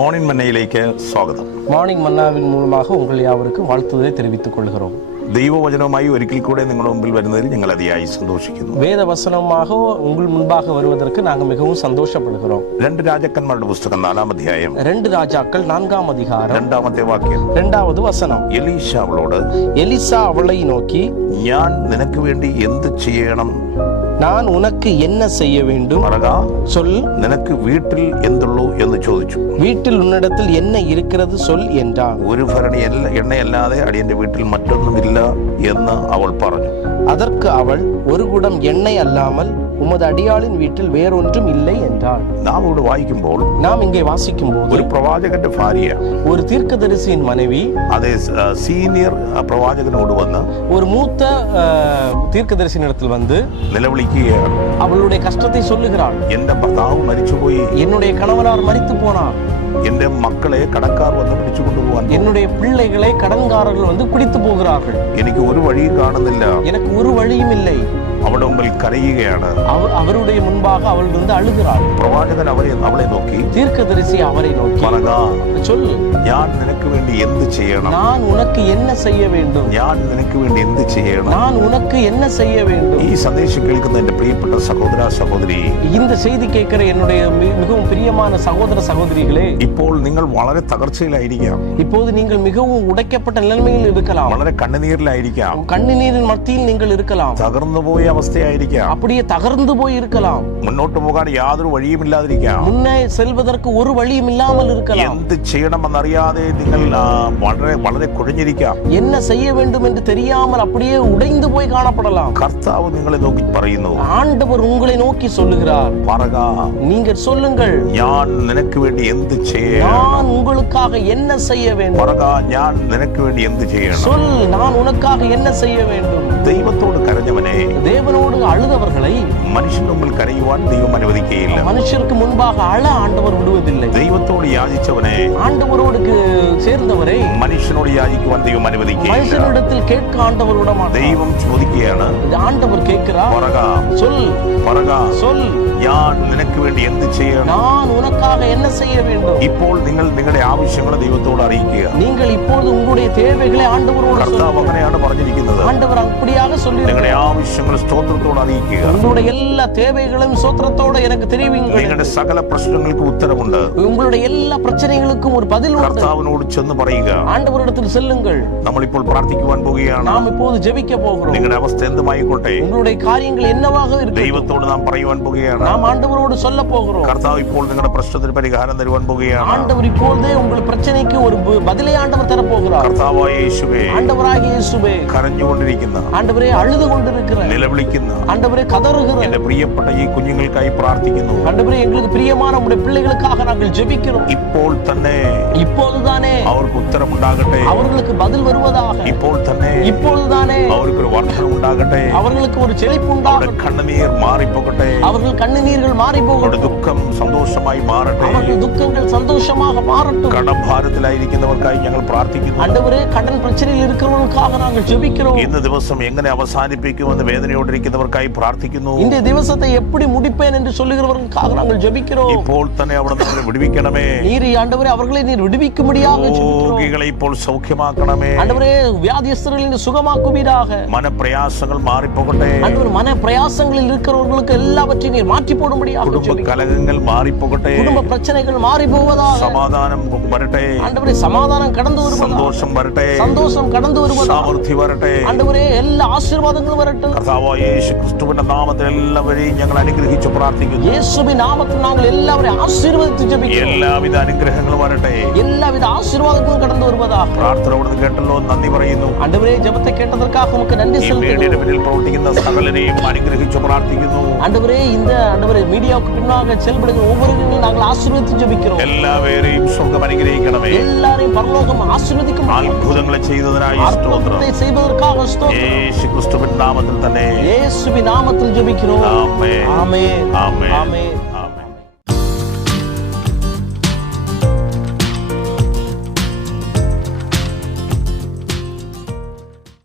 Morning മന്നയിലേക്ക് സ്വാഗതം. Morning മന്നാവിൻ മൂലமாக உங்கள் யாவருக்கும் வாழ்த்துதலை தெரிவித்துக் கொள்கிறோம். ദൈവവചനവുമായി ഒരിക്കൽ കൂടെ നിങ്ങളുടെ മുമ്പിൽ വരുന്നതിൽ ഞങ്ങൾ അതിയായി സന്തോഷിക്കുന്നു. வேத வசனமாக உங்கள் முன்பாக வருவதற்கு நாங்கள் மிகவும் சந்தோஷப்படுகிறோம். 2 രാജാക്കന്മാരുടെ പുസ്തകം 4-ാം അധ്യായം 2 രാജാக்கள் 4-ാம் அதிகாரம் 2ാമത്തെ വാക്യം 2வது വசനം. എലീശ അവളോട്, எலிசா அவளை நோக்கி, ഞാൻ നിനക്ക് വേണ്ടി എന്ത് ചെയ്യണം? நான் உனக்கு என்ன செய்ய வேண்டும்? சொல். നിനക്ക് വീട്ടിൽ എന്തുള്ളൂ എന്ന് ചോദിച്ചു. வீட்டில் உன்னிடத்தில் என்ன இருக்கிறது சொல் என்றான். ഒരു ഭരണി എണ്ണയല്ലാതെ അടിയന്റെ വീട്ടിൽ മറ്റൊന്നുമില്ല എന്ന് അവൾ പറഞ്ഞു. அதற்கு அவள், ஒரு குடம் எண்ணெய் அல்லாமல் உமது அடியாளின் வீட்டில் வேறொன்றும் இல்லை என்றாள். നാം ഇവിടെ വായിക്കുമ്പോൾ, நாம் இங்கே வாசிக்கும்போது, ഒരു പ്രവാചകന്റെ ഭാര്യ, ஒரு தீர்க்கதரிசியின் மனைவி, അതേ സീനിയർ പ്രവാചകനോട് വന്ന്, ஒரு மூத்த தீர்க்கதரிசியினிடத்தில் வந்து നിലവിളിക്കുകയാണ്. அவளுடைய கஷ்டத்தை சொல்லுகிறாள். എന്റെ ഭർത്താവ് മരിച്ചുപോയി, என்னுடைய கணவனார் மரித்து போனார், എന്റെ മക്കളെ കടക്കാർ വന്ന് പിടിച്ചു കൊണ്ടുപോകാൻ, என்னுடைய பிள்ளைகளை கடன்காரர்கள் வந்து பிடித்து போகிறார்கள், എനിക്ക് ഒരു വഴിയും കാണുന്നില്ല, எனக்கு ஒரு வழியும் இல்லை. അവളുടെ മുമ്പിൽ കരയുകയാണ്. அவருடைய முன்பாக அவள் வந்து அழுகிறாள். പ്രവാചകൻ അവളെ നോക്കി, தீர்க்கதரிசி அவரை நோக்கி, சொல், ഞാൻ നിനക്ക് വേണ്ടി എന്ത് ചെയ്യണം? நான் உனக்கு என்ன செய்ய வேண்டும்? ഞാൻ നിനക്ക് വേണ്ടി എന്ത് ചെയ്യണം? நான் உனக்கு என்ன செய்ய வேண்டும்? ഈ സന്ദേശം കേൾക്കുന്ന എന്റെ പ്രിയപ്പെട്ട സഹോദര സഹോദരി, இந்த செய்தி கேட்கிற என்னுடைய மிகவும் பிரியமான சகோதர சகோதரிகளே, ഇപ്പോൾ നിങ്ങൾ വളരെ തകർച്ചയിലായിരിക്കാം. இப்போது நீங்கள் மிகவும் உடைக்கப்பட்ட நிலைமையில் இருக்கலாம். വളരെ കണ്ണുനീരിലായിരിക്കാം. கண்ணீரின் மத்தியில் நீங்கள் இருக்கலாம். തകർന്നുപോയ അവസ്ഥയായിരിക്കാം. அப்படியே தகர்ந்து போய் இருக்கலாம். മുന്നോട്ട് പോകാൻ യാതൊരു വഴിയുമില്ലാതിരിക്കാം. முன்னே செல்வதற்கு ஒரு வழியும் இல்லாமல் இருக்கலாம். എന്ത് ചെയ്യണമെന്നറിയാതെ നിങ്ങൾ വളരെ വളരെ കുഴഞ്ഞിരിക്കാം. என்ன செய்ய வேண்டும் என்று தெரியாமல் அப்படியே உடைந்து போய் காணப்படலாம். കർത്താവ് നിങ്ങളെ നോക്കി പറയുന്നു, ஆண்டவர் உங்களை நோக்கி சொல்லுகிறார், പറക, நீங்கள் சொல்லுங்கள், ഞാൻ നിനക്ക് വേണ്ടി എന്ത് ചെയ്യണം? நான் உங்களுக்காக என்ன செய்ய வேண்டும்? പറക, ഞാൻ നിനക്ക് വേണ്ടി എന്ത് ചെയ്യണം? சொல், நான் உனக்காக என்ன செய்ய வேண்டும்? ദൈവത്തോട് കരഞ്ഞവനെ, தேவனோடு அழுதவர்களை മനുഷ്യന്റെ മുമ്പിൽ കരയുവാൻ ദൈവം അനുവദിക്കുകയില്ല. மனுஷருக்கு முன்பாக அழ ஆண்டவர் விடுவதில்லை. ദൈവത്തോട് യാചിച്ചവനെ, ஆண்டவரோடு சேர்ந்தவரை മനുഷ്യനോട് യാചിക്കുവാൻ ദൈവം അനുവദിക്കുകയില്ല. மனுஷனிடத்தில் கேட்க ஆண்டவர் விட மாட்டார். ദൈവം ചോദിക്കുകയാണ്, ஆண்டவர் கேட்கிறார், പറക, சொல், പറക, சொல், ഞാൻ നിനക്ക് വേണ്ടി എന്ത് ചെയ്യണം? நான் உனக்காக என்ன செய்ய வேண்டும்? ഇപ്പോൾ നിങ്ങൾ നിങ്ങളുടെ ആവശ്യങ്ങൾ ദൈവത്തോട് അറിയിക്കുക. நீங்கள் இப்போது உங்களுடைய தேவைகளை ஆண்டவரோடு കർത്താവ് അങ്ങനെയാണ് പറഞ്ഞിരിക്കുന്നത്. ஆண்டவர் அப்படியாக சொல்லி, നിങ്ങളുടെ ആവശ്യങ്ങൾ സ്തോത്രത്തോട് അറിയിക്കുക. உங்களுடைய எல்லா தேவைகளையும் ஸ்தோத்திரத்தோட எனக்கு தெரிவிங்க. നിങ്ങളുടെ സകല പ്രശ്നങ്ങൾക്ക് ഉത്തരമുണ്ട്. உங்களுடைய எல்லா பிரச்சனைகளுக்கும் ஒரு பதில் உண்டு. കർത്താവിനോട് ചെന്ന് പറയുക. ஆண்டவரிடத்தில் செல்லுங்கள். നമ്മളിപ്പോൾ പ്രാർത്ഥിക്കുവാൻ പോവുകയാണ്. நாம் இப்போது ஜெபிக்க போகிறோம். നിങ്ങളുടെ അവസ്ഥ എന്തുമായിക്കോട്ടെ, உங்களுடைய காரியங்கள் என்னவாக இருக்கு, ദൈവത്തോട് നാം പറയുവാൻ പോവുകയാണ്. நாம் ஆண்டவரோடு சொல்ல போகிறோம். കർത്താവ് ഇപ്പോൾ നിങ്ങളുടെ പ്രശ്നത്തിന് പരിഹാരം തരുവാൻ പോവുകയാണ്. ஆண்டவர் இப்போதே உங்கள் பிரச்சனைக்கு ஒரு பதிலை ஆண்டவர் தர போகிறார். കർത്താവായ യേശുവേ, ஆண்டவராகிய இயேசுவே, കരഞ്ഞുകൊണ്ടിരിക്കുന്ന, ஆண்டவரே அழுது கொண்டிருக்கிற, നിലവിളിക്കുന്ന, ஆண்டவரே கதறுகிற എന്റെ പ്രിയപ്പെട്ട ഈ കുഞ്ഞുങ്ങൾക്കായി പ്രാർത്ഥിക്കുന്നു. ஆண்டவரே, எங்களுக்கு பிரியமான உம்முடைய பிள்ளைகளுக்காக நாங்கள் ஜெபிக்கிறோம். ഇപ്പോൾ തന്നെ இப்போதுதானே അവർക്ക് ഉത്തരമുണ്ടാകട്ടെ. அவர்களுக்கு பதில் வருவதாக. ഇപ്പോൾ തന്നെ இப்போதுதானே അവർക്കൊരു വർദ്ധന ഉണ്ടാകട്ടെ. அவர்களுக்கு ஒரு செழிப்பு உண்டாகட்டும். കണ്ണുനീർ മാറിപ്പോകട്ടെ. அவர்கள் കണ്ണുനീர்கள் மாறி അവരുടെ போகட்டும். ദുഃഖം സന്തോഷമായി മാറട്ടെ. அவர்கள் துக்கங்கள் சந்தோஷமாக மாறட்டும். കടഭാരത്തിലായിരിക്കുന്നവർക്കായി ഞങ്ങൾ പ്രാർത്ഥിക്കുന്നു. ஆண்டவரே, கடன் பிரச்சனையில் இருக்கிறவர்களுக்காக நாங்கள் ஜெபிக்கிறோம். ഇന്ന് ദിവസം എങ്ങനെ അവസാനിപ്പിക്കുമെന്ന് വേദനയോടിരിക്കുന്നവർക്കായി പ്രാർത്ഥിക്കുന്നു. இந்த ദിവസத்தை எப்படி முடிப்பேன் என்று சொல்லுகிறவர்களுக்காக நாங்கள் ஜெபிக்கிறோம். ഇപ്പോൾ തന്നെ അവിടെ നിന്ന് വിടുവിക്കണമേ. நீர் ஆண்டவரே, அவர்களை நீர் விடுவிக்கும்படியாக ஜெபிக்கிறோம். രോഗികളെ ഇപ്പോൾ സൗഖ്യമാക്കണമേ. ஆண்டவரே, வியாதியஸ்தர்களை நீர் சுகமாக்குவீராக. മനപ്രയാസങ്ങൾ മാറിപ്പോകട്ടെ. ஆண்டவர், மன பிரயாசங்களில் இருக்கிறவர்களுக்கு எல்லாவற்றையும் நீர் மாற்றி போடும்படியாக കുടുംബ ஜெபிக்கிறோம். കലഹങ്ങൾ മാറിപ്പോകട്ടെ. குடும்ப பிரச்சனைகள் மாறி போவதாக. സമാധാനം വരട്ടെ. ஆண்டவரே, சமாதானம் கடந்து வருவதாக. സന്തോഷം വരട്ടെ. சந்தோஷம் கடந்து வருவதாக. സമൃദ്ധി വരട്ടെ. ஆண்டவரே, எல்லா ஆசீர்வாதங்களும் வரட்டும். കർത്താവായ യേശു ക്രിസ്തുവിന്റെ നാമത്തിൽ എല്ലാവരെയും ഞങ്ങൾ അനുഗ്രഹിച്ച് പ്രാർത്ഥിക്കുന്നു. இயேசுவின் நாமத்தில் நாங்கள் எல்லாவரையும் ஆசீர்வதித்து ஜெபிக்கிறோம். എല്ലാവിധ അനുഗ്രഹങ്ങളും വരട്ടെ. எல்லாவித ஆசீர்வாதங்களும் கடந்து வருவதாக. പ്രാർത്ഥന കേട്ടല്ലോ, നന്ദി പറയുന്നു. ஆண்டவரே, ஜெபத்தை கேட்டதற்காக உமக்கு நன்றி செலுத்துகிறோம். പിന്നിൽ പ്രവർത്തിക്കുന്ന സകലരെയും അനുഗ്രഹിച്ച് പ്രാർത്ഥിക്കുന്നു. ஆண்டவரே, இந்த மீடியாவுக்கு பின்னாக செயல்படுகிற ஒவ்வொருவரையும் நாங்கள் ஆசீர்வதித்து ஜெபிக்கிறோம். എല്ലാവരെയും സ്വർഗ്ഗം അനുഗ്രഹിക്കണമേ. எல்லாரையும் பரலோகம் ஆசீர்வதிக்கும். അത്ഭുതങ്ങളെ ചെയ്തതിനായി സ്തോത്രം. செய்வதற்காக ஸ்தோத்திரம். യേശു ക്രിസ്തുവിൻ നാമത്തിൽ തന്നെ. இயேசுவின் நாமத்தில் ஜெபிக்கிறோம். ആമേൻ. ஆமென். ആമേൻ. ஆமென்.